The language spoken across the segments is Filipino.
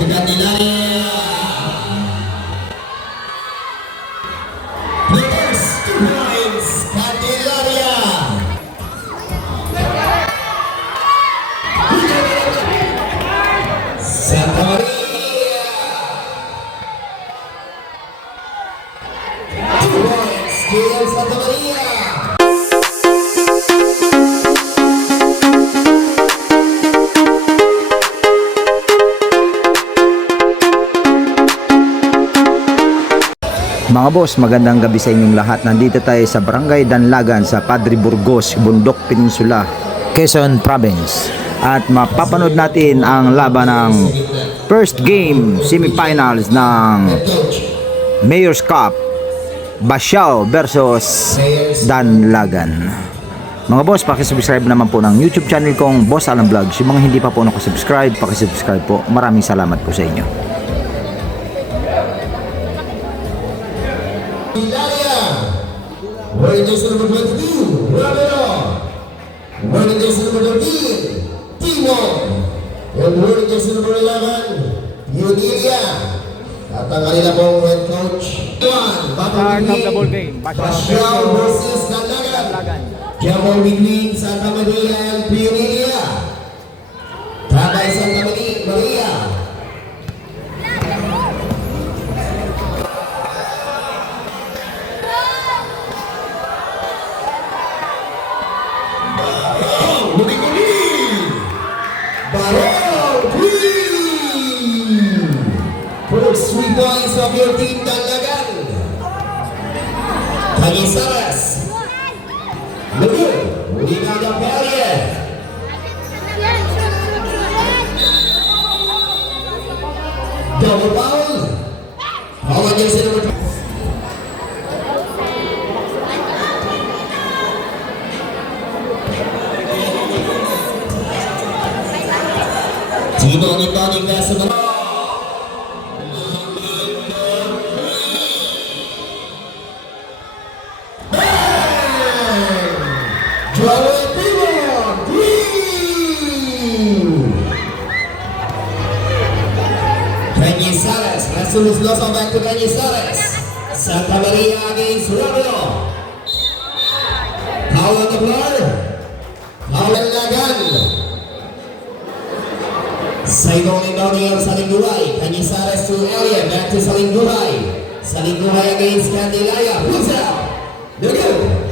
to Candelaria. The first 2 points, Candelaria. Santa Maria. 2 points, KM Santa Maria. Mga boss, magandang gabi sa inyong lahat. Nandito tayo sa Barangay Danlagan sa Padre Burgos, Bundok Peninsula, Quezon Province. At mapapanood natin ang laban ng first game semifinals ng Mayor's Cup, Basiao versus Danlagan. Mga boss, pakisubscribe naman po ng YouTube channel kong Boss Alan Vlogs. Yung mga hindi pa po nakasubscribe, pakisubscribe po. Maraming salamat po sa inyo. Wearing jersey number 22, Ramiro. Wearing jersey number 13, Timo. And wearing jersey number 11, Yudilia. At ang kanila pong head coach, Start of the ball game, Basiao versus Danlagan. Jamon between Santa Maria and Pioneer. Tatay Santa Maria. First 3 points of your team, Danlagan. Cañizares. Lugo. Uliga Perrier. Double foul. Foul against the number 2. Timo Nitoning nasa mga Cañizares, Rasulus Loso back to Cañizares. Santa Maria against Ramiro. Foul on the floor. Foul Danlagan. Saigong Indoni ang Salingguray. Cañizares to area, back to Salingguray. Salingguray against Candelaria. Who's out? They're good.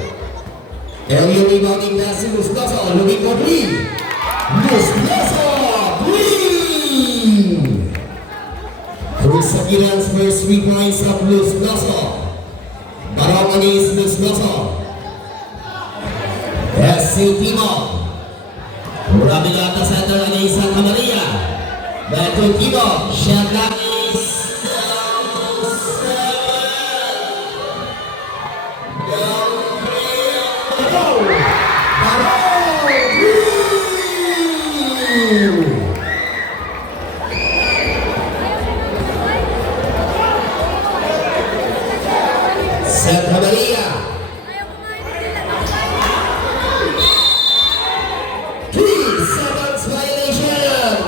Early rebounding pass to Mustafa, looking for 3. Mustafa, 3! First appearance, first 3 points of Mustafa. Barong against Mustafa. SC Timo. Ramilata center against Santa Maria. Back to Timo. Shot is Santa Maria. 3 seconds violation.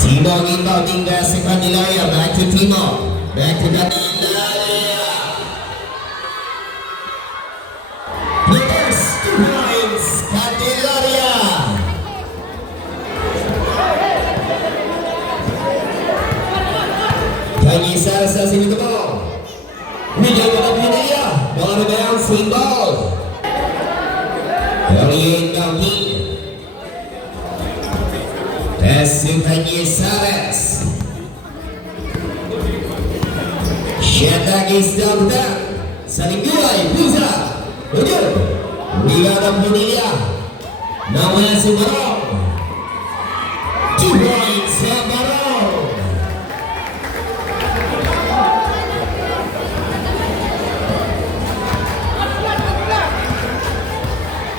Timo inbounding pass to Candelaria. Back to Timo. Back to Candelaria. The first 2 points, Candelaria. Cañizares sa sinito mo. Miguel Pinapilia. Ball on down, swing ball. 38 counting. Pass to Cañizares. Shot back is down to that. Salingguray, Pusa. Good. Miguel Pinapilia. Now has Barong. 2 points for Barong.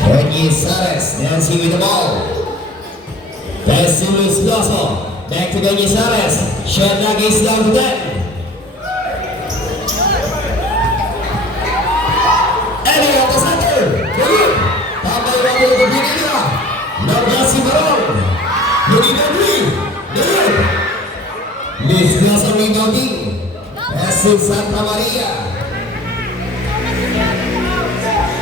Cañizares dancing with the ball. Pass to Luis Loso. Back to Cañizares. Shot back is down to that. Eddie at the center. Good. Tambay Robert Pinilla. Nagasi rebounding. Pass to Santa Maria.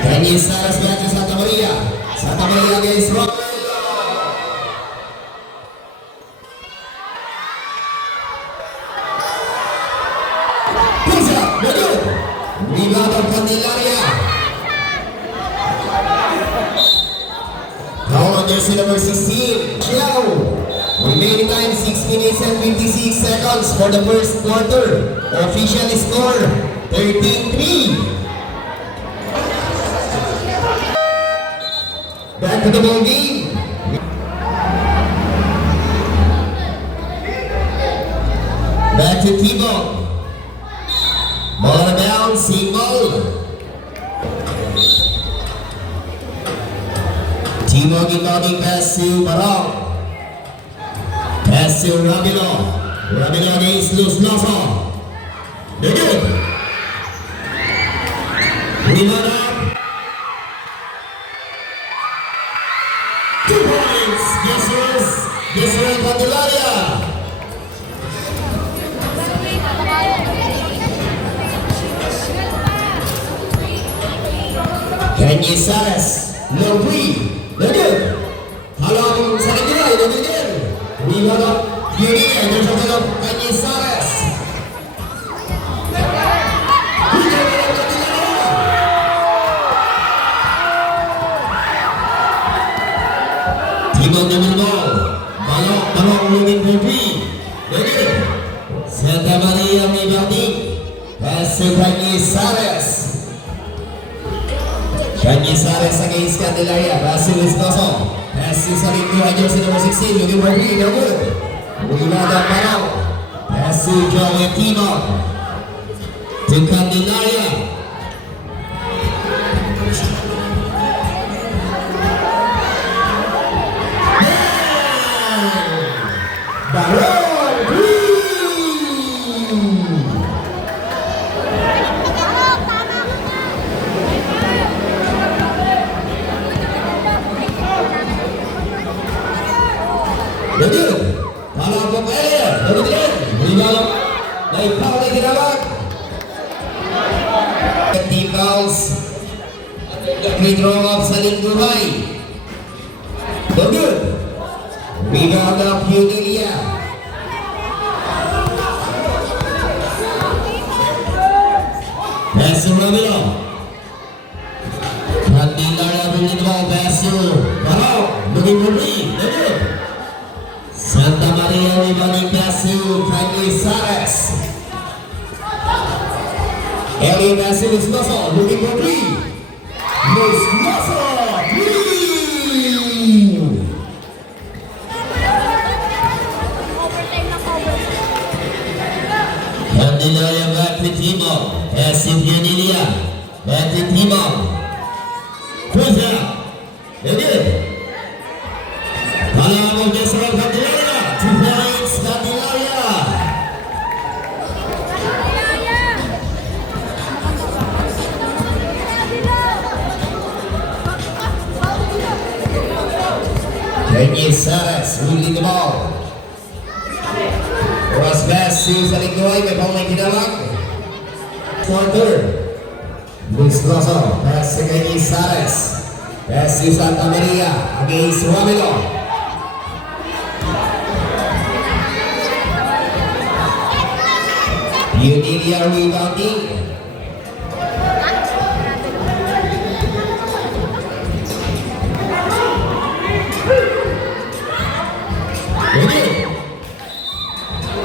Cañizares back to Santa Maria. Santa Maria against Robert. Rebound of Candelaria. Now on jersey number 16, Chiao. Remaining time 6 minutes and 56 seconds for the first quarter. Official score 13-3. Back to the ball game. Back to T-Ball. Ball on the down, single. Timog inbounding pass to Barong. Pass to Ramilo. Ramilo against Luz Lazo. They're good. Rebound up. 2 points. This is Candelaria. Cañizares, long three, they're good. Halong Salingguray, they're good. Rebound up, Beauty, and there's a bit of Cañizares. Timog naman ball. Balong moving for three, they're good. Santa Maria rebounding. Pass to Cañizares. Cañizares against Candelaria. Pass to Viscoso. Pass to Salingguray, jersey number 16. Looking for three. No good. Rebound up Barao. Pass to Joey Timog. To Candelaria. Barao. Jadi, kalau pemain, kemudian rebound, naik foul lagi dapat. Team fouls, free throw of Salingguray. Good. Rebound of Unilia. Pass to Ramiro. Candelaria bringing the ball. Pass to Barao. Looking for lead. Good. Santa Maria rebounding pass to Cañizares. Eli pass to Viscoso, looking for three. Viscoso, three. Candelaria back to Timog. Pass to Unilia. Back to Timog. Push out. They're good. Kalau geser Candelaria, 2 points Candelaria. Cañizares holding the ball. Cross pass to Salingguray, may ball na kinawag. Quarter. Viscoso, pass to Cañizares. Pass to Santa Maria against Ramilo. Unilia rebounding.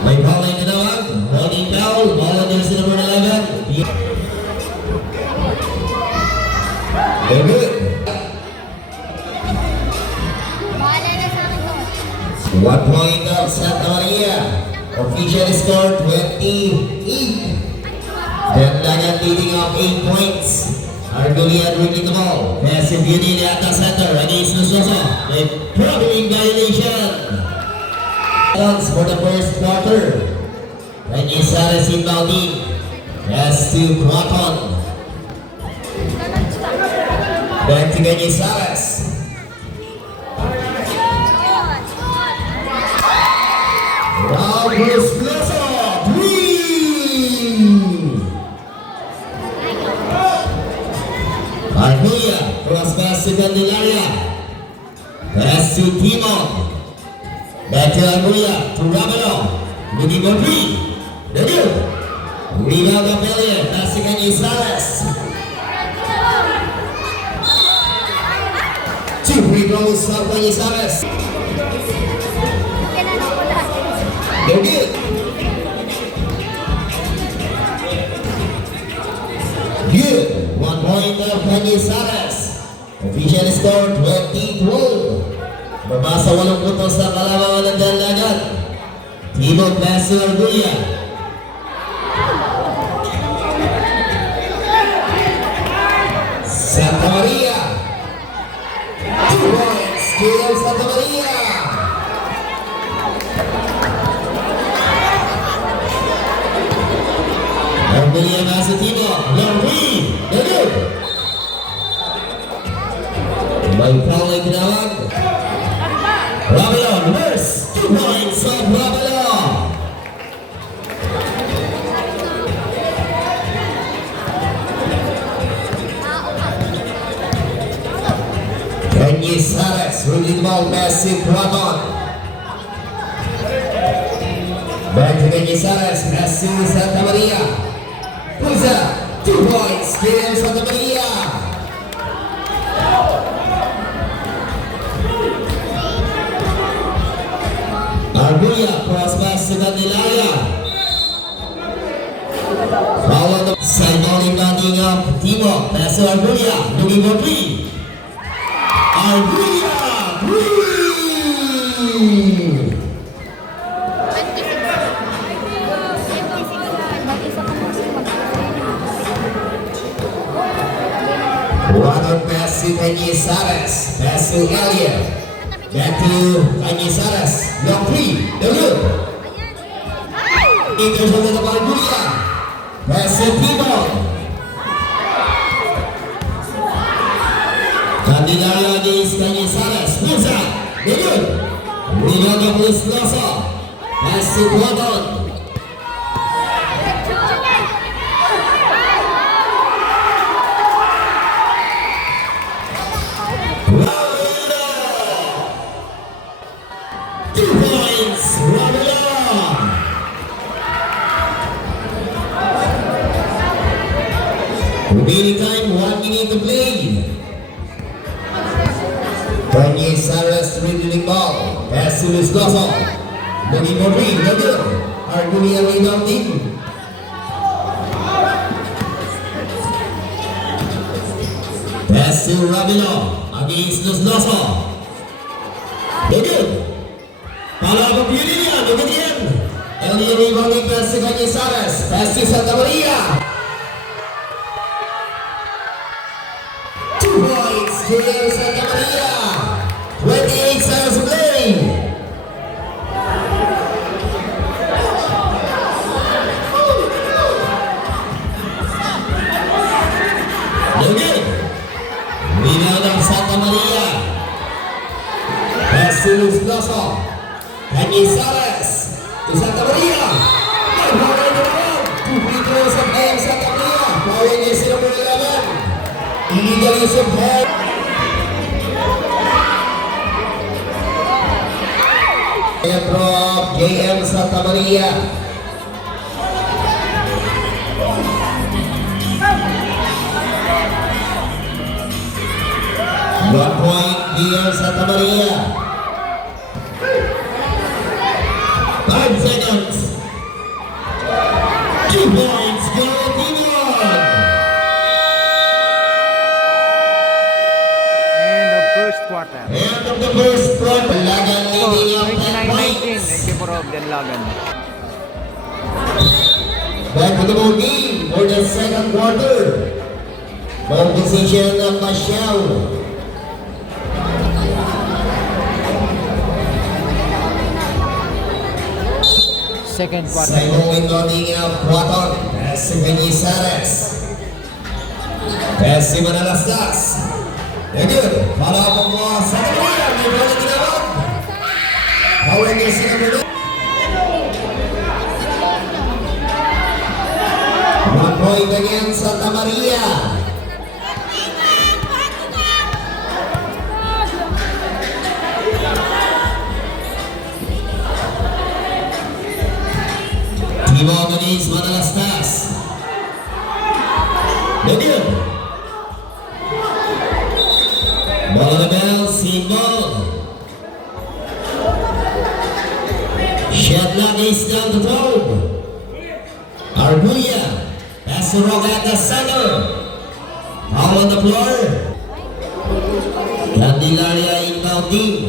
May ball na tinawag. Holding foul. Ball on jersey number 11. They're good. 1 point of Santa Maria. Official score 28. Dandagan leading up 8 points. Argulian winning the ball. Pass to Unilia at the center against Lusoso. A troubling violation. For the first quarter. Cañizares inbounding. Pass to Croton. Back to Cañizares. Now Bruce Lazo, 3. Arguya, cross pass to Candelaria. Pass to Timo. Back to Arguya, to Ramiro. Looking for three. Debut. Rebound of Elliott, pass to Canizales. 2 free throws for Canizales. Debut. Good. 1 point of Canizales. Official score 20-12. Babasa 8 puntos sa kalamangan ng Danlagan. Timo pass to Arguya. Santa Maria. 2 points. Kill Santa Maria. Arguya pass to Timo. Long three. Good. May foul ay tinawag. Rabelon, reverse, 2 points of Rabelon. Canizales, rolling ball, massive Quaton. Back to Canizales, massive Santa Maria. Pusa, 2 points, kill Santa Maria. Arguya, cross pass to Candelaria. Foul on the side bowling batting of Timo. Pass to Arguya, looking for three. Arguya, three. One pass to Canizales. Pass to Elliott. Back to Canizales. Long three. Debut. Intercepted by Arguya. Pass to Timo. Candelaria against Canizales. Pusa. Debut. Rebound of Luis Loso. Pass to Quaton. Remaining time, 1 minute to play. Canizales dribbling ball. Pass to Luis Loso. Looking for three. Good. Arguya rebounding. Pass to Rabelo against Luis Loso. Good. Follow up Unilia. Look at the end. Early rebounding pass to Canizales. Pass to Santa Maria. 2 points. Kill Santa Maria. 28 seconds to play. Good. Rebound of Santa Maria. Pass to Luis Loso. Canizales to Santa Maria. May power in the round. 2 free throws of game Santa Maria. Power in the number 11. Illegal use of head. Drop JM Santa Maria. One point JM Santa Maria. 5 seconds. 2 points. Go Timon. End of first quarter. End of the first quarter. Lagan leading up 10 points. of Danlagan. Back to the ball game for the second quarter. Ball position of Mashao. Second quarter. Second loading of Quaton. Pass to Canizales. Pass to Manalastas. Good. Follow up mo sa Maria. May bola ginawag. Hawag niya si Camilo. 1 point again Santa Maria. Timog against Manalastas. Good. Ball on the bell, seam ball. Shedlock is down the throw. Arbuya, pass to Rock at the center. Foul on the floor. Candelaria inbounding.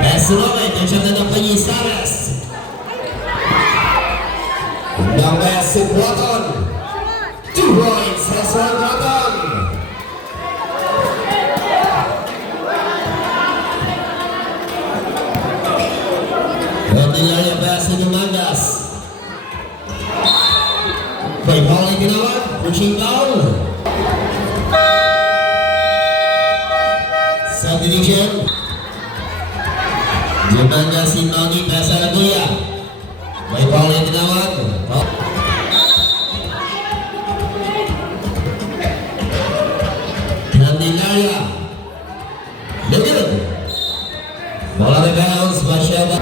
Pass to Rock, attention to the Panyisares. Down pass to Broton. 2 points, that's one Broton. Candelaria pass to Mandas. May ball ay ginawan, pushing down. Subdivision. Mandas inbounding, pass sa Laguya. May ball ay ginawan. Candelaria. Good. Ball on the bounce, Basheva.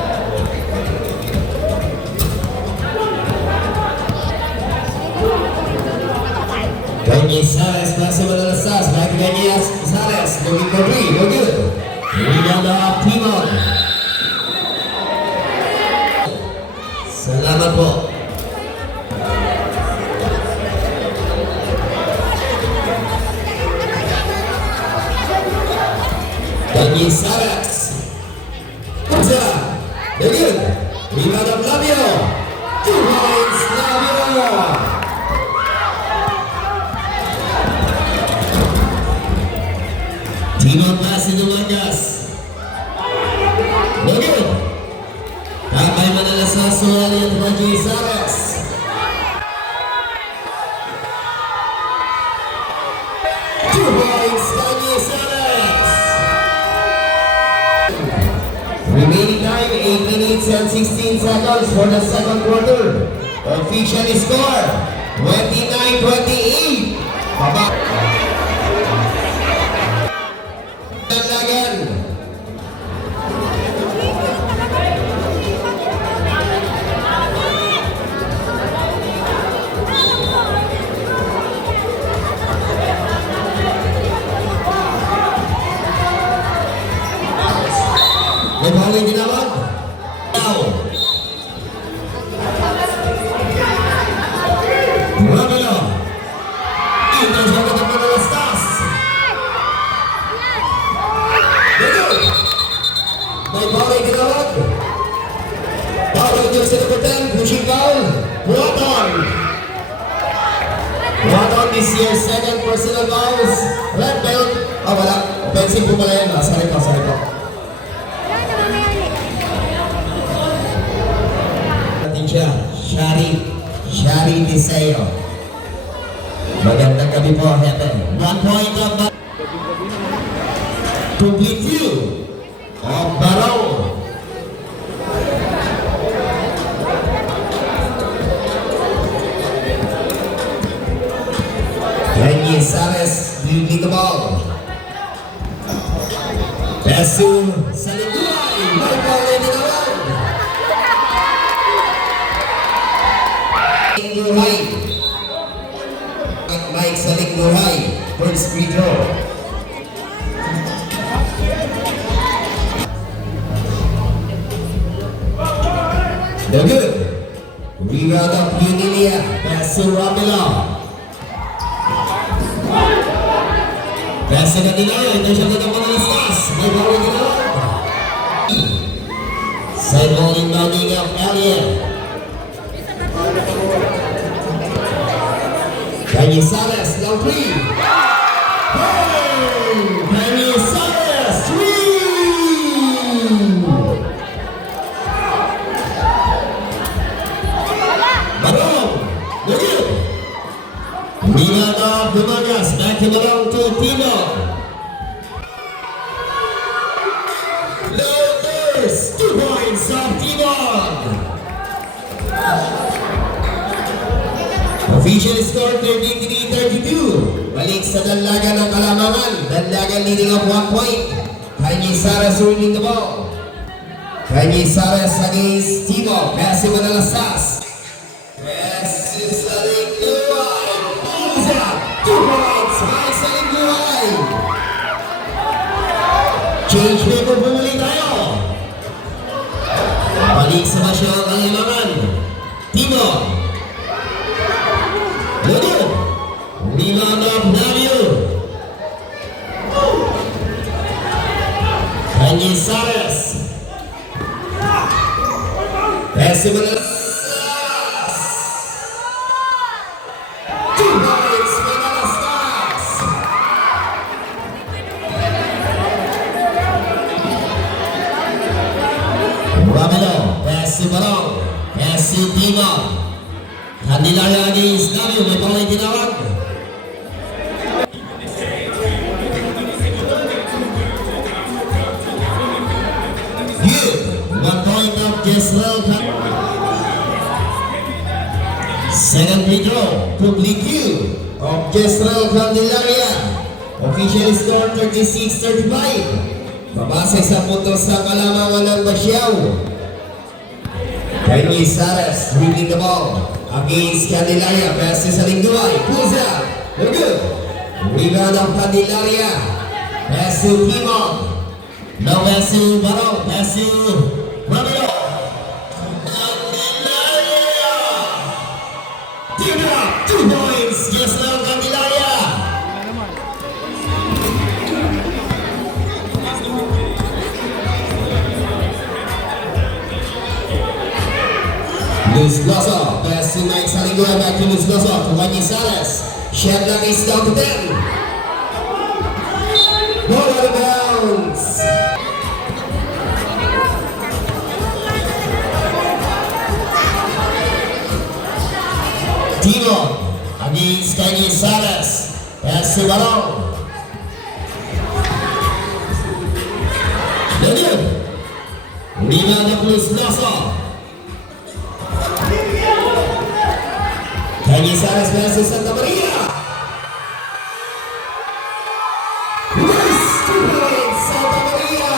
Sares masih Manalastas, back again Sares, looking for 3, no good. Rebound of Timog. Salamat po. Sares. Puja, no good. Rebound of Labio. 2 points, Labio. Timog masih Mandas. No good. Tambay Manalastas ulit bagi Sares. Two points bagi Sares. Remaining time 8 minutes and 16 seconds for the second quarter. Official score 29-28. Babak. May ball ay ginawag. Now. Ramilo. Ito siya ka ng Manalastas. May ball ay ginawag. Foul niyo sa nabutan. Pushing foul. Broton. Broton this year's second personal fouls. Red belt. Wala. Offensive po pala yan. Sorry po. Shari Tiseo. Magandang gabi po, Hepe. 1 point of complete view of Barao. Kenny Sares leading the ball. Pesu Saliguay. May ball in the ball. Mike Saliguay, first free throw. The good. Rebound of Unilia. Pass to Ramilo. Pass to Candelaria. Ito siya ng Manalastas. May ball in the ball. Side ball inbounding of Elliot. Panyisares, now 3. Panyisares, 3. Barong, good. Rebound of Dumagas, back to Barong to Timog. Loaders, 2 points of Timog. Official score 33-32. Balik sa Danlagan ng Kalamangan. Danlagan leading up 1 point. Panyisares winning the ball. Cañizares against Timo. Messi Manalastas. Messi Salingbuhay. Pulls out. 2 points by Salingbuhay. Change paper bumuli tayo. Balik sa basyo ang kalimangan. Timo. Ludo. Rebound of Navio. Cañizares. Messi Manalastas. 2 points Manalastas. Ramelo. Messi Barong. Messi Timo. Candelaria against Navio. May pangay tinawag. Good. 1 point of Jesrel. Second free throw. Public view of Jesrel Candelaria. Official score 36-35. Babase sa puntos sa kalamangan ng Basyaw. Cañizares dribbling the ball against Candelaria. Messi Salingbuhay. Pulls out. They're good. Rebound of Candelaria. Messi Timon. No Messi Barong. Messi Ramiro. Candelaria. Team up. 2 points. Jesrel Candelaria. Luis Loso, pass to Mike Salingbuhay, back to Luis Loso, to Cañizares. Shot clock is down to 10. Ball out of bounds. Timo against Cañizares. Pass to Barong. Good. Rebound of Luis Loso. Cañizares versus Santa Maria. Luis, 2 points, Santa Maria.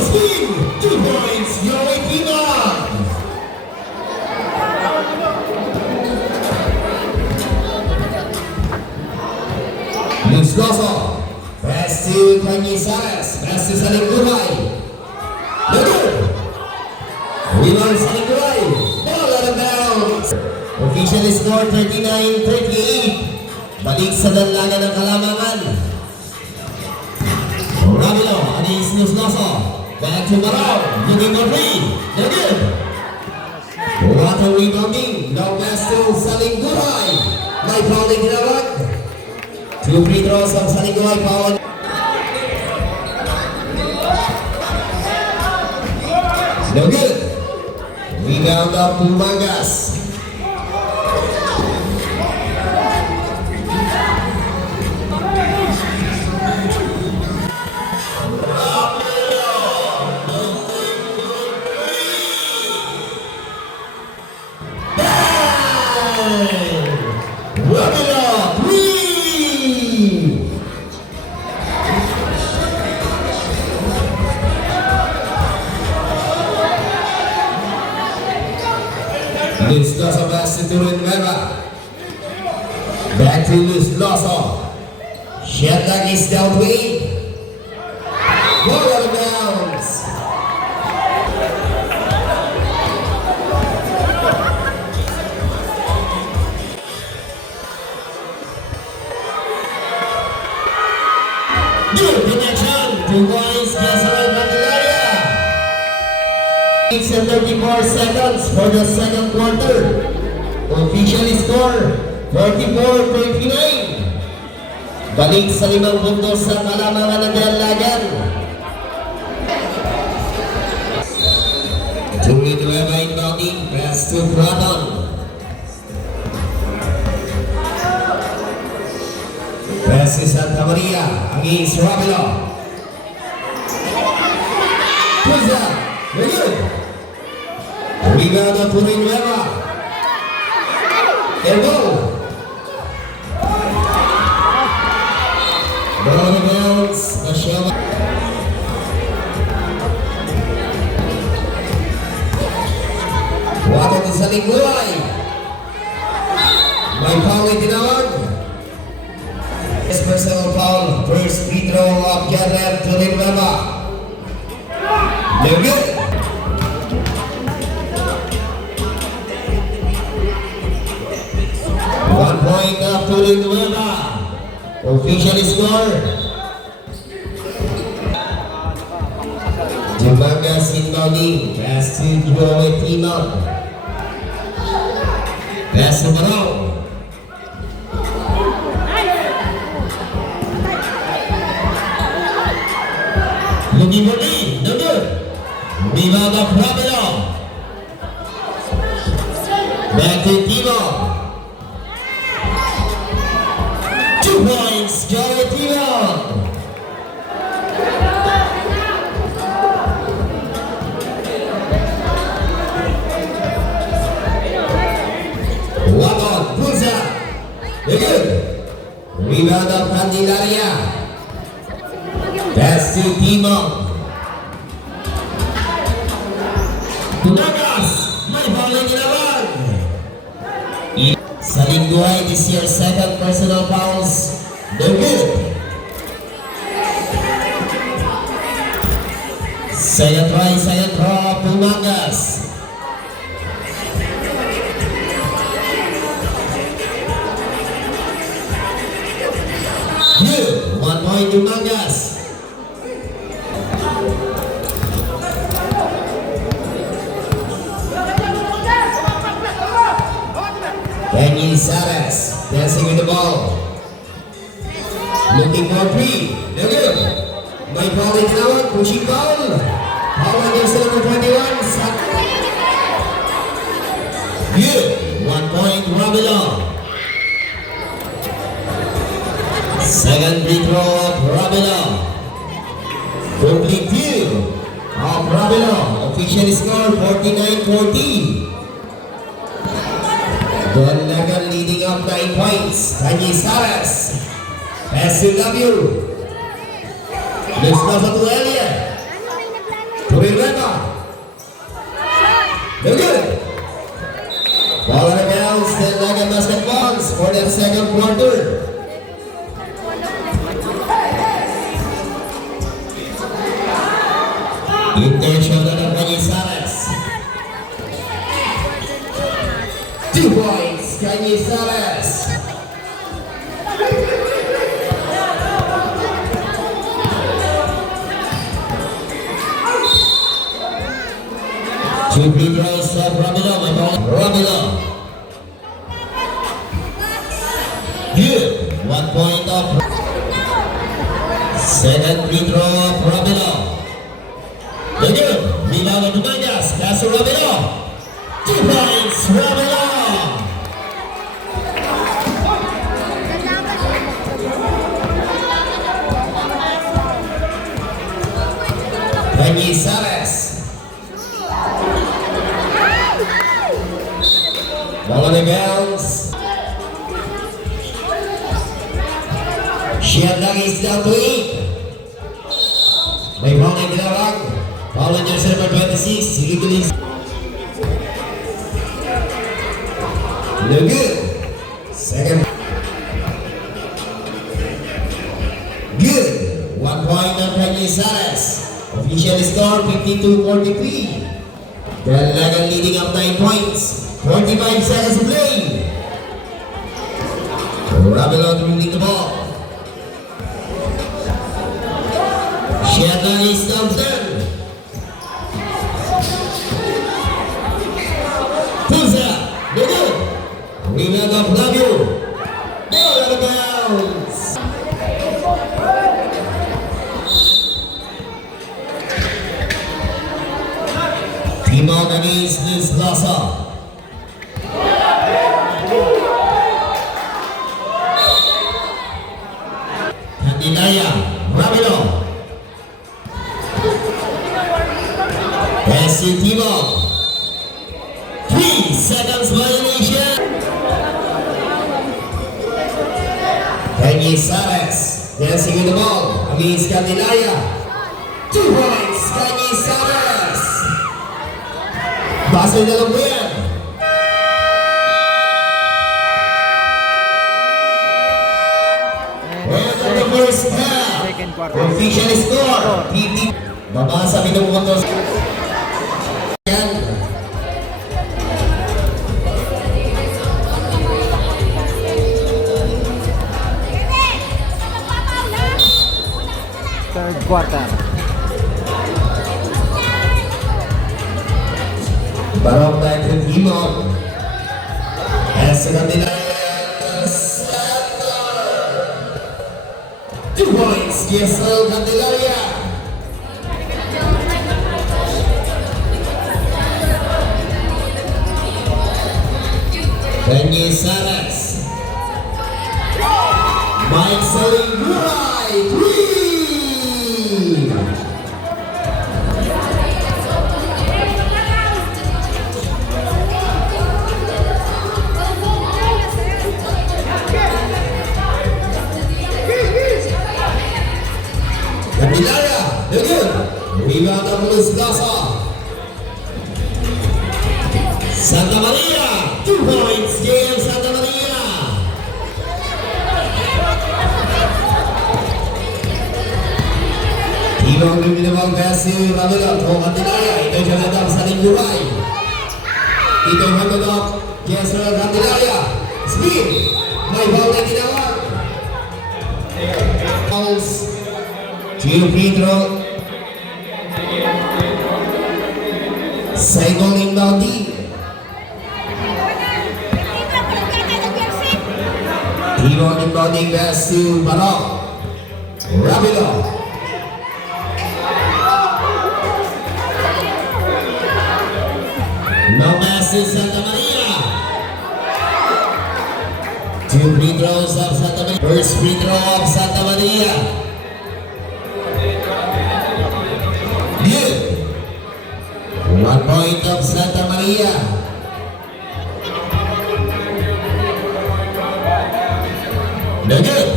Spin, 2 points, Norway Timon. Luis Loso. Pass to Cañizares. Pass to Salingbuhay. Good. Rebound Salingbuhay. Ball out of bounds. Official score 39-38. Balik sa danlagan ng kalamangan. Ramilo against Luis Loso. Back to Barong. Looking for 3. They're good. What a rebounding. Now pass to Salingbuhay. May foul din tinawag. 2 free throws ang Salingbuhay foul. No good. Rebound of Pumangas. Ramiro, 3. Luis Loso pass to Nueva. Back to Luis Loso. Shot clock is down to 8. Ball out of bounds. Good connection. 2 points. Jesrel Candelaria. 6 and 34 seconds for the second quarter. Official score 44-39. Balik sa 5 puntos sa kalamangan ng danlagan. Tuloy to Eva inbounding. Pass to Praton. Pass to Santa Maria against Ramilo. Pulls up. Very good. Rebound of Nueva. Elbow. Wato to sa Lingguay. May foul ay tinawag. Yes, personal foul. First free throw of Jared to Limraba. They're good. One point up to Limraba. Official score. Jumangas inbounding. Pass to Joey Timon. Pass to Marong. Looking for me, no good. Rebound of Ramiro. Back to Timon. 2 points, Joey Timon. Wabon, pulls up. They're good. Rebound of Candelaria. Pass to Timon. Tumagas. May bowling ginawan. Sa Lingguay, this year second personal fouls. They're good. Second try, second draw, Tumagas. Good. 1 point Tumagas. Benny Saras dancing with the ball. Looking for three. They're good. May foul in tinawag. Pushing foul. Foul on jersey number 21. Good. 1 point Rabelon. Second free throw of Rabelon. Complete two of Rabelon. Official score 49-40. Don Lagan leading up 9 points. Kanye Saras. Pass to W. Let's pass to Elliot. To Rebecca. They're good. Ball on the bounce. Then Lagan basketballs for their second quarter. Intention of Kanye Saras. 2 points, Kanye Saras. Two free throws of Ramiro. Good. 1 point of second free throw of Ramiro. Good. Rebound of Dumangas. Pass to Ramiro. 2 points, Ramiro. Kanye Saras. Ball on the bounce. Shiandang is down to 8. May foul na ginawag. Foul on jersey number 26. Illegally. No good. Second. Good. 1 point of Kanye Saras. Official score 52-43. Dalagan leading up 9 points. 45 seconds to play. Rabelon dribbling the ball. Shiandang is down 10. Pulls up. No good. Rebound of Flavio. Ball out of bounds. Timon against Liz Plaza. Candelaria. Ramiro. Pass to Timon. 3 seconds violation. Kanye Saras dancing with the ball against Candelaria. 2 points, Kanye Saras. Pass to Delabuyan. Official score, 50. Babasa minupuntos. Yan. Third quarter. Barong back to Timog. As sa kanila, 2 points, Kiesel Candelaria. Benny Saras. Mike Salingbuhay, 3. Candelaria, again. Rebound of Luis Gaza. Santa Maria, 2 points, JM Santa Maria. Ibang luminawang kasi Ramiro, kung Candelaria, ito yung nadam sa Lingguray. Ito yung handodok, Kiesel Candelaria. Speed, may ball na ginawag. Fouls. Gio Pedro Saigong Inboundy Timo Inbounding pass to Barok Rapido No pass to Santa Maria 2 free throws of Santa Maria. First free throw of Santa Maria. Good. 1 point of Santa Maria. No good.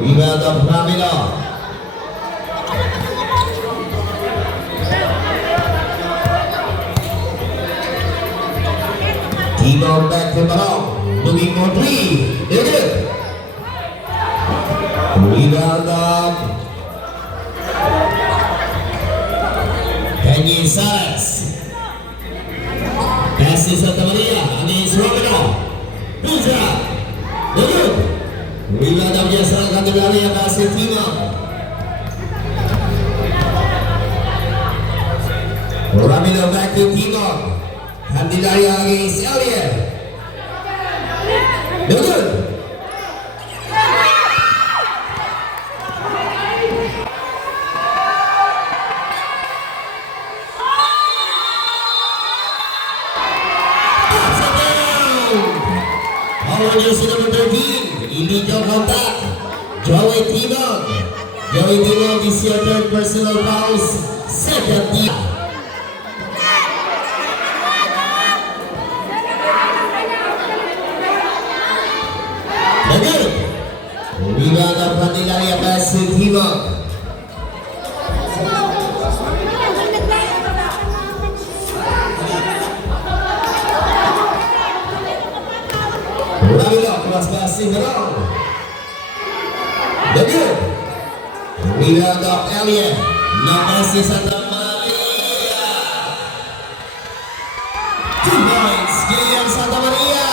Rebound of Ramiro. Timo back to Barok. Looking for 3. No good. Rebound of Benny Saras. Pass to Santa Maria against Romero. Pulls up. No good. Rebound of Kiesel Candelaria. Pass to Timo. Romero back to Timo. Candelaria against Elliot. No good. Our jersey number 13, illegal contact, Joey Timog. Joey Timog is your third personal fouls, second team. Again, rebound of Candelaria pass to Timog. Ramiro cross passing around. The good. Rebound of Elliot. No pass to Santa Maria. 2 points, JM Santa Maria.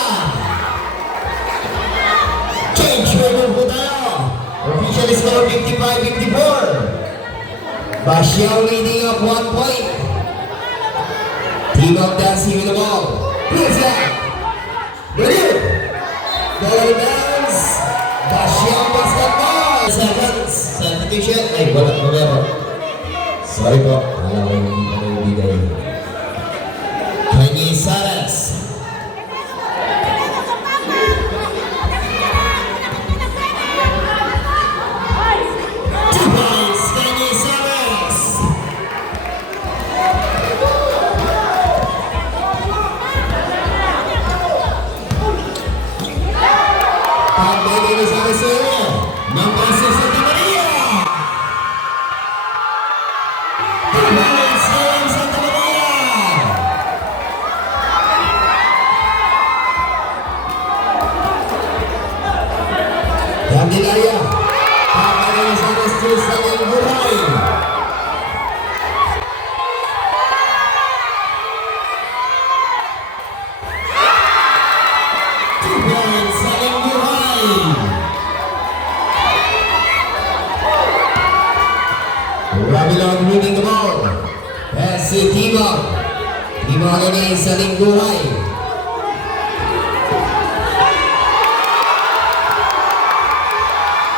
Change over po tayo. Official score 55-54. Bashiao leading up 1 point. Timog dancing with the ball. Pulls up. The good. Ball bounce. Bashiao basketball. Seconds. Substitution. Ay, wala. Sorry po. Alam ko hindi ko naibigay. Benny Saras. Candelaria. Candelaria Timon against Saling Buhay.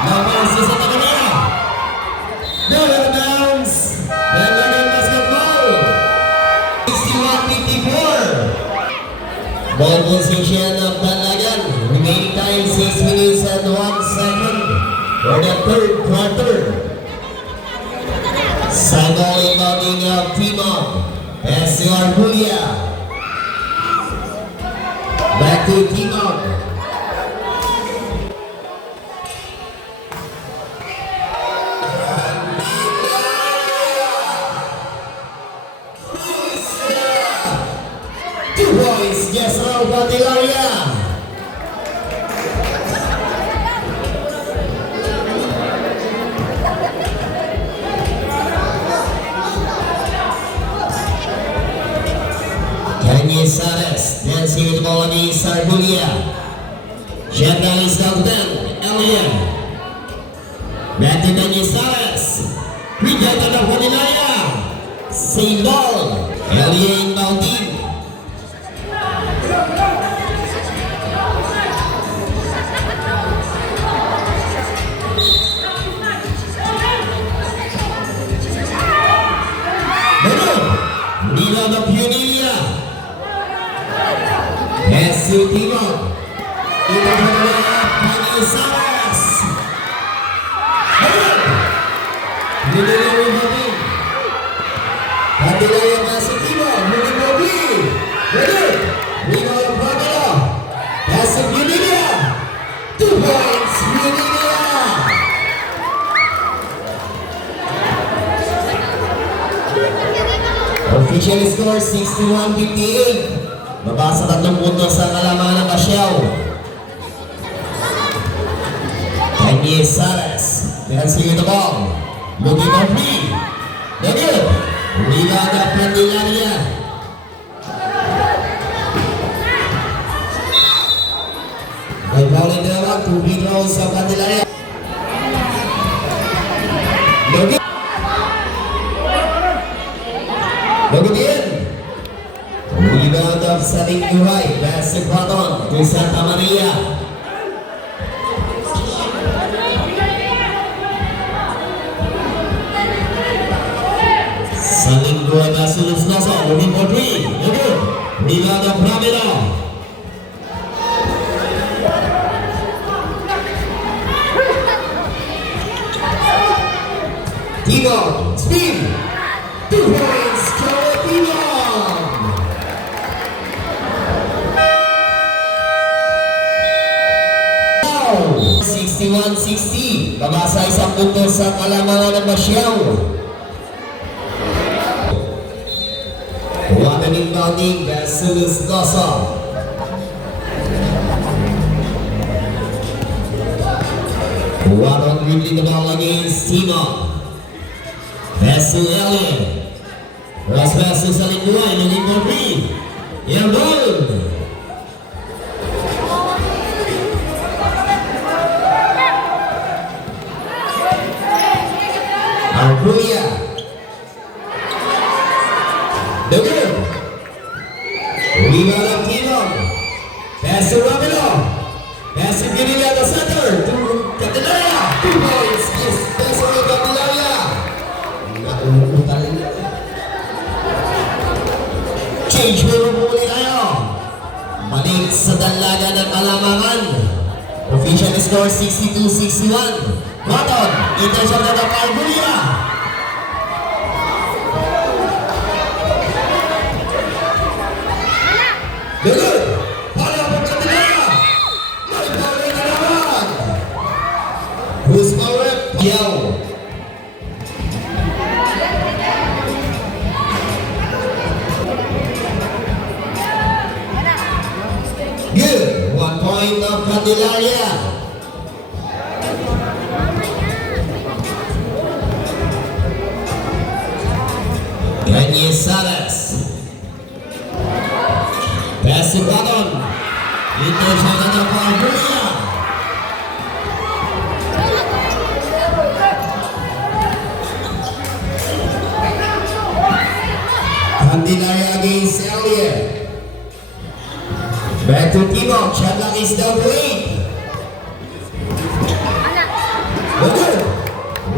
Napasok sa Tagania. Goal out of bounds. Dalagang basketball. 61-54. Ball position of Dalagan. Remaining time 6 minutes and 1 second for the third quarter. Side ball inbounding of Timon. SCR Julia. Back to Timon. Two points, yes, Raul Pantilaria. Kanye Sares, dancing with the ball against Sarbulia. Shandali Skalden, Elian. Back to Kanye Sares. Rejected of Pantilaria. Same ball. Elian Baudin. Nila ng Pioneer. Yesu Timon. Ito na nila Panisaras. Nila ng Pioneer. Pagdilaya na si Timon. Muli Bobby. Ready. Nila ng Pamela. Yesu Pioneer. 2 points. Pioneer. Official score 61-58. Baba sa 3 puntos sa kalamangan ng Basyaw. Kanye Sares. Dancing with the ball. Looking for free. Good. Rila na Pandilaria. May ball in the back. 2 free throws sa Pandilaria. Good. Good in. Rebound of Saling Buhay. Pass to Quaton to Santa Maria. Saling Buhay pass to Lustoso. Looking for 3. Good. Rebound of Ramiro. Timon. Spin. 2 points. Joe Timon. 61-60. Babasa 1 puntos sa kalamangan ng Basyaw. Water inbounding. Basilus Dosa. Water dribbling the ball against Timon. Basil Elliott. Cross pass to Saling Buhay. Looking for 3. Airborne. Arguya. Duggan. Rebound of Timon. Pass to Ramiro. Pass to Pinilla the center. To Candelaria. 2 points. Yes, pass to Candelaria. Nauutan. Change move muli tayo. Balik sa dalaga ng kalamangan. Official score 62-61. Cotton, intention na ng Arguya. Good. Para po Candelaria. Malipawin na naman. Who's power? Yaw. Good. 1 point of Candelaria. Kanye Salas. Pass to Cotton. Intention na ng Arguya. Candelaria against earlier. Back to Timok. Shot clock is down to 8. Good.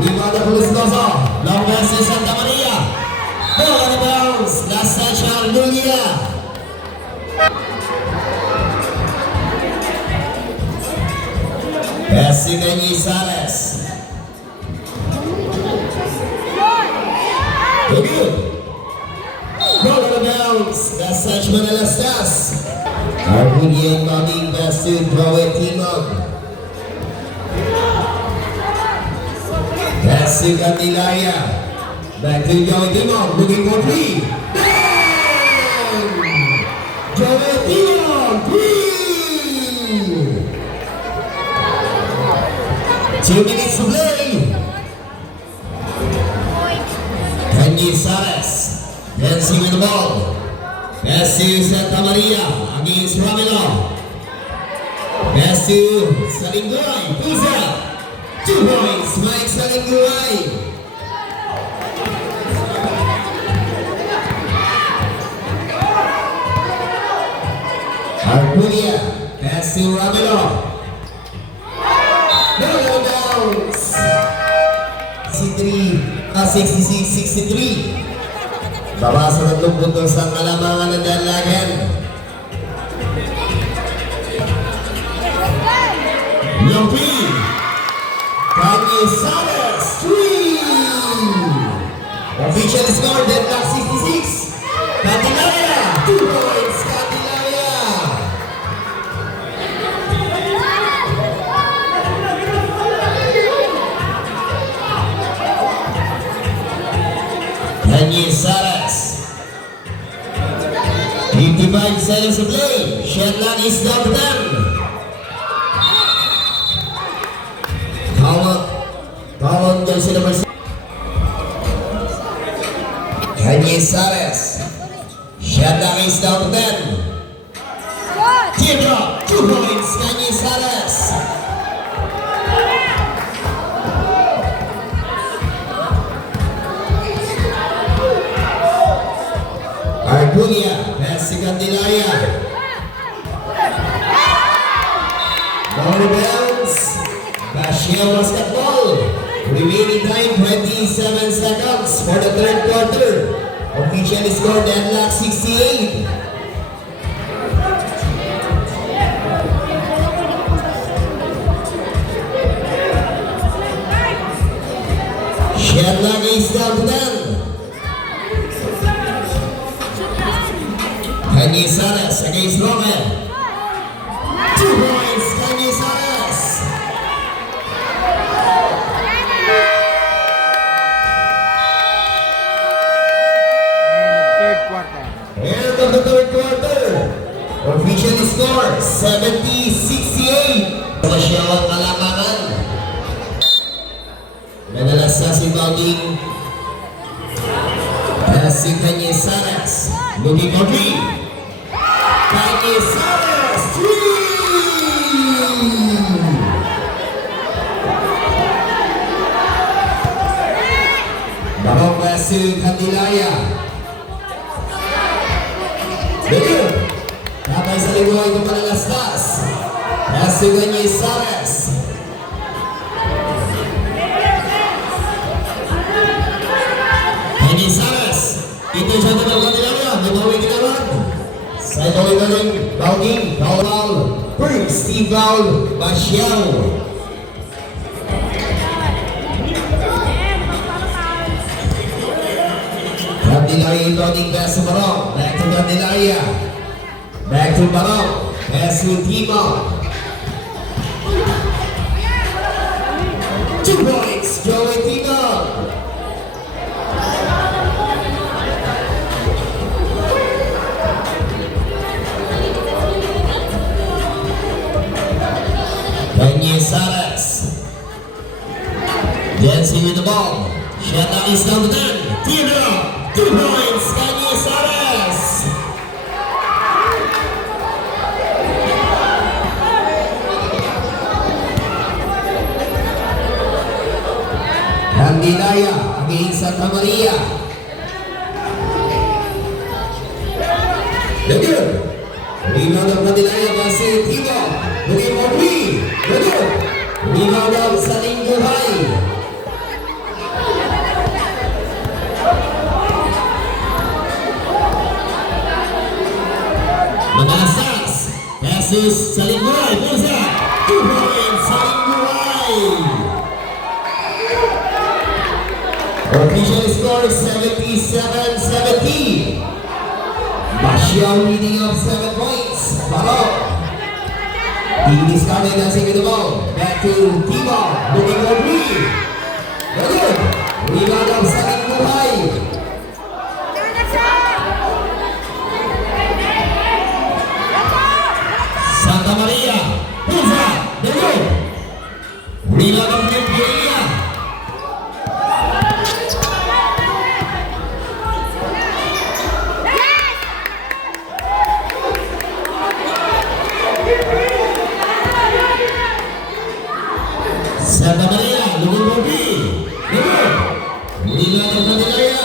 Rebound of Luis Lozo. Long pass to Santa Maria. Ball on the bounce. Last touch on Lulia. Pass to Kenny Salas. Good. Ball on the bounce. Last touch Manila Stars. Arbudia inbounding pass to Joey Timog. Pass to Candelaria. Back to Joey Timog. Looking for 3. Bang! Joey Timog. 3. 2 minutes to play. Kenny Salas. Dancing with the ball. Pass to Santa Maria against Ramilo. Pass to Salinguay. Who's up? 2 points. Mike Salinguay. Arbudia. Pass to Ramilo. No bounce. 66-63. Baba sa 3 puntos ang kalamangan ng Danlagan. Lopi. Kanye Salas. 3. Official score, Deadlock 66. Candelaria. 2 points. Candelaria. Kanye Salas. 55 seconds to play. Shot clock is down to 10. Foul jersey number 6. Kanye Salas. Shot clock is down to 10. Teardrop. 2 points. Kanye Salas. Arbudia. Pass to Candelaria. Ball bounce. Bashir basketball. Remaining time 27 seconds for the 3rd quarter. Official score Deadlock 68. Shot clock is down to 10. Kanye Salas against Roman. 2 points, Kanye Salas. Third quarter. End of the 3rd quarter. Official score 70-68. Masyawang kalamangan. Madalas sa rebounding. Pass si Kanye Salas. Looking for 3. Kanye Salas, 3! Barong pass to Candelaria. Good. Tapay sa lingway ng Panalastas. Pass to Kanye Salas. Kanye Salas. Ito siya ng Candelaria. Nagawin ginawan. Sa ito rin rin, Bauning, Paul, Perk, Steve Paul, Basiao. Candelaria loading pass to Barong. Back to Candelaria. Back to Barong. Pass to Timo. 2 points, Joey Timo. Kanye Salas. Dancing with the ball. Shot clock is down to 10. Tino. 2 points. Kanye Salas. Candelaria against Santa Maria. The good. Rebound of Candelaria kasi Timo. Looking for three. The good. Rebound of Saling Buhay. Manasas. Jesus Saling Buhay. Bulsa. 2 points. Saling Buhay. Official score 77-70. Bashiao leading up 7 points. Follow. He discarded dancing with the ball. Back to Timo. Looking for three. Very good. Rebound of Saling Buhay. Santa Maria. Pulsa. Very good. Rebound of Nigeria. Santa Maria, looking for three. Rebound of Candelaria.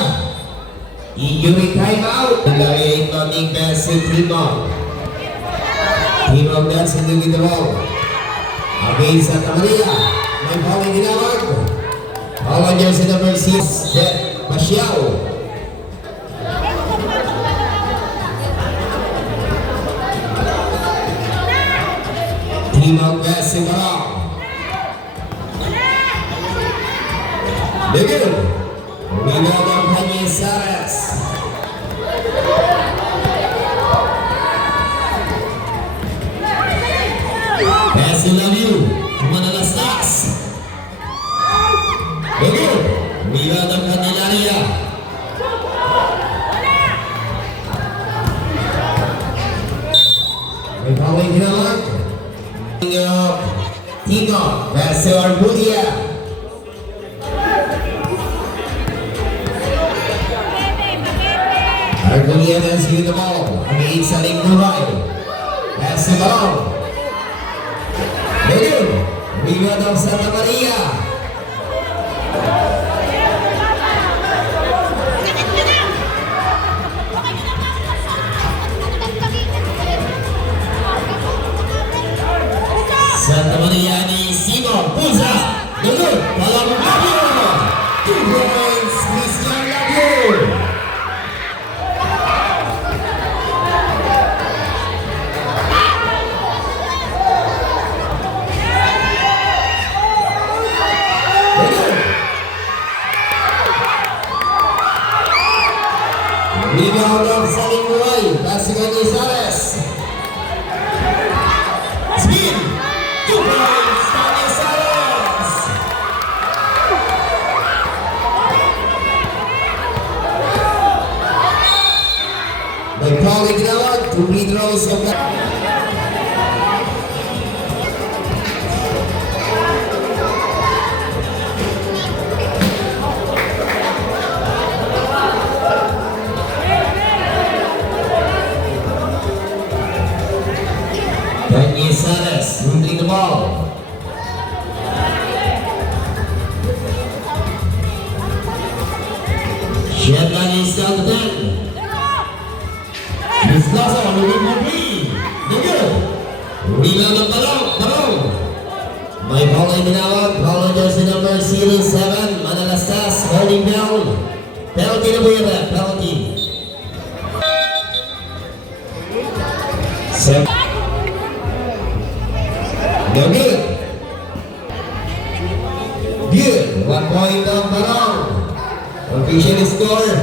Injury timeout. Candelaria inbounding pass to Timo. Timo dancing with the ball. Against Santa Maria. May ball ang ginawag. All on jersey number 6, Bashiao. Timo pass to Barang. Begin. Rebound of Jaime Saras. Pass to Laviu. Manalastas. Begin. Rebound of Candelaria. May bawang ginawag. Tino. Pass to Arbudia. Argonia dancing with the ball. Against Saling Buhay. Pass the ball. Begin. Rebound of Santa Maria. Santa Maria ni Simo. Pulsa. Begin. Palang Laviu. 2 points. Christian Laviu. Rebound of Saling Buhay. Passing on Isares. Spin. 2 points for Isares. May call na ginawag. 2 free throws of Isares dribbling the ball. Sherman is down to 10. Vizcaso looking for three. No good. Rebound of Barong. May ball ay binawag. Ball on jersey number 07. Manalastas holding down. Penalty na po yun. Penalty. No good. Good. 1 point of Barong. Official score.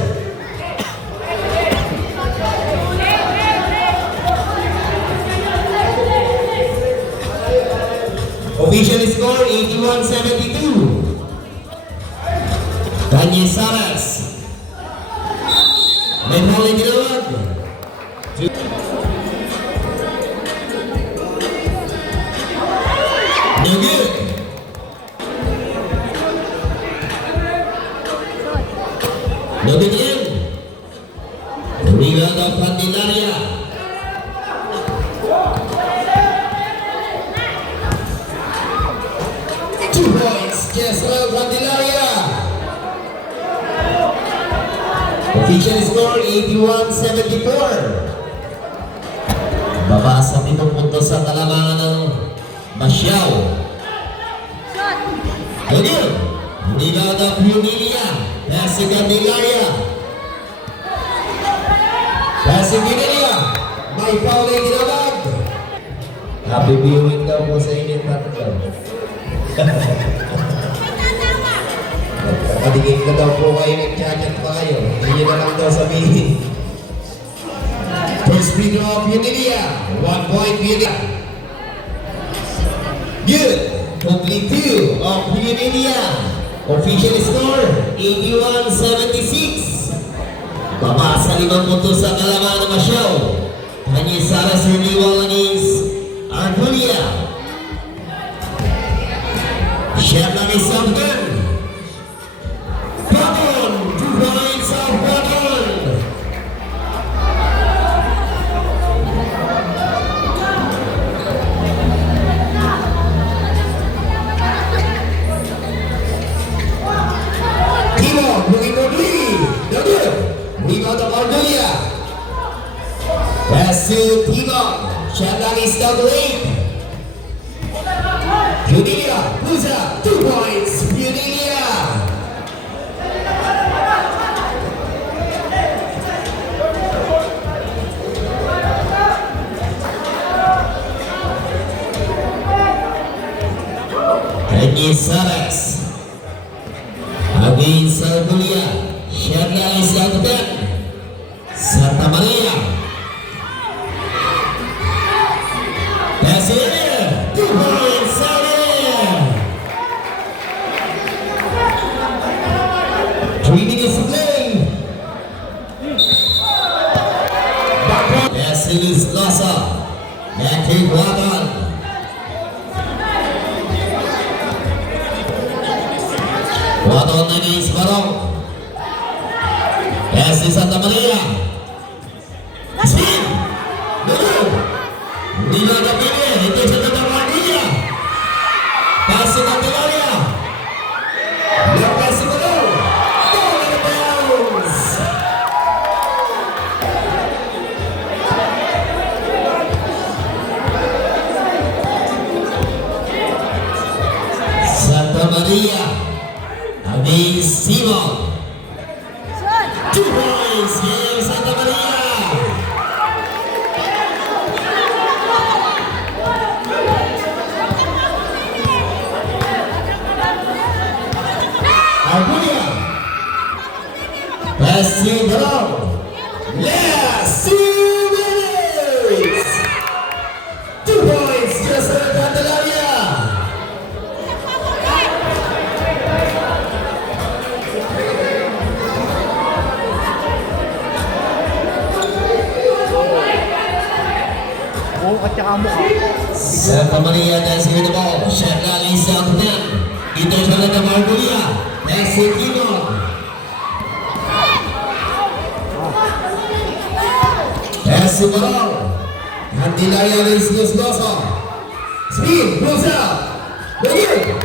Official score 81-72. Kanye Saras. May ball ang ginawag. No good. No good again. Rebound of Candelaria. Two points, Jessel Candelaria. Official score 81-74. Baba sa 7 puntos sa kalamangan ng Masyaw. Again, Nilada Punilia, Nasa Candelaria. Nasa Candelaria, may foul ay ginawag. Happy viewing daw po sa inyo tatlo. Nagkakadigay ko daw po kayo, nag-chat pa kayo. Hindi na lang daw sabihin. First free throw of Unilia, 1 point Unilia. Good, complete 2 of Unilia. Official score, 81-76. Baba sa 5 puntos sa kalamangan ng Masyaw. Kanya Sara Surniwal against Argonia. Shot lang isang gun. Baton, 2 points of Baton. Timo, looking for lead. No good. Rebound of Argonia. Pass to Timo. Shot lang is down the lane. Unilia, Pusa, 2 points, Unilia. Kanye Saras against Argonia. Shadla is out of that. Santa Maria. That's it. 2 points, Santa Maria. 3 minutes to play. That's Luis Losa. Matthew Guapan. Guapan against Barong. Pass to Santa Maria. Spin. Lulu. Nila na pili. Ito sa Tatamania. Pass to Candelaria. Pass to Lulu. Ball in the bounds. Santa Maria against Simon. 2 points here, Santa Maria. Argonia. Pass to Barong. Last 2 minutes. 2 points just for Candelaria. Santa Maria dancing with the ball. Shot rally south of them. Ito sa lang ng Argonia. That's it, Kimon. That's it, Barong. Candelaria is Losa. Speed, close out. Begin.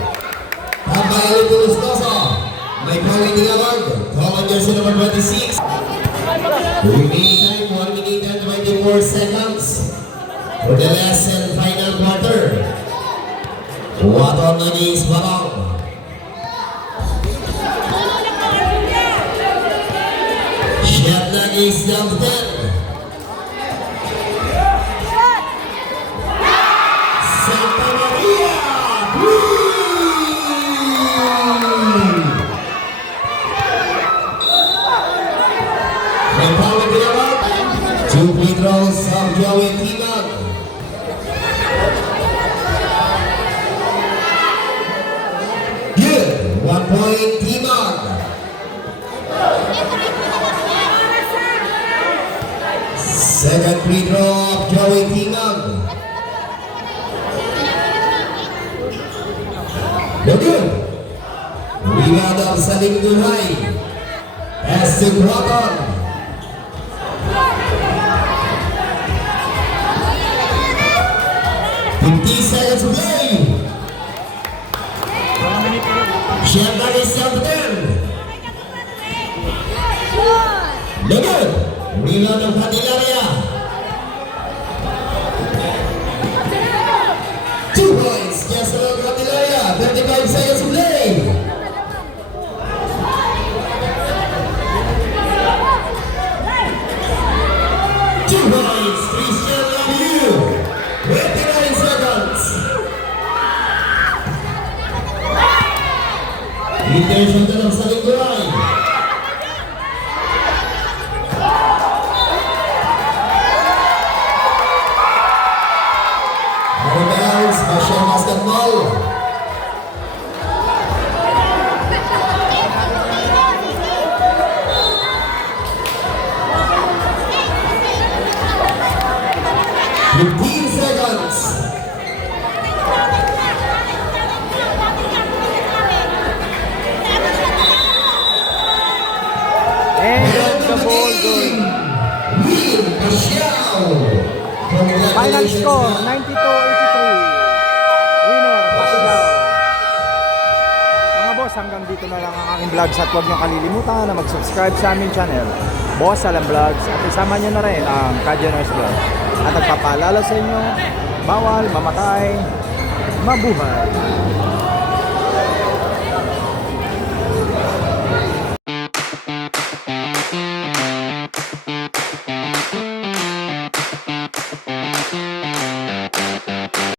Tambay ulit po Losa. May pawing tinawag. Common jersey number 26. Remaining time, 1 minute and 24 seconds. For the last and final quarter. Waton against Barong. Shot lang is down to 10. Santa Maria! May power tinawag. 2 free throws of Joey Timag. Good. 1 point Timag. Second free throw of Joey Timag. No good. Rebound of Salim Duhay. Pass to Croton. Seconds to play. Shot is down to 10. No good. Rebound of Candelaria. Intention ka ng Saling Buhay. Arabels, Marshall Basketball. Fifteen seconds. And the ball goal. Final score, 92-83. Winner, Pacquiao. Mga boss, hanggang dito na lang ang aking vlogs at huwag niyo kalilimutan na mag-subscribe sa aming channel, Boss Alam Vlogs, at isama niyo na rin ang Kajano's Vlog. At nagpapaalala sa inyo, bawal mamatay, mabuhay.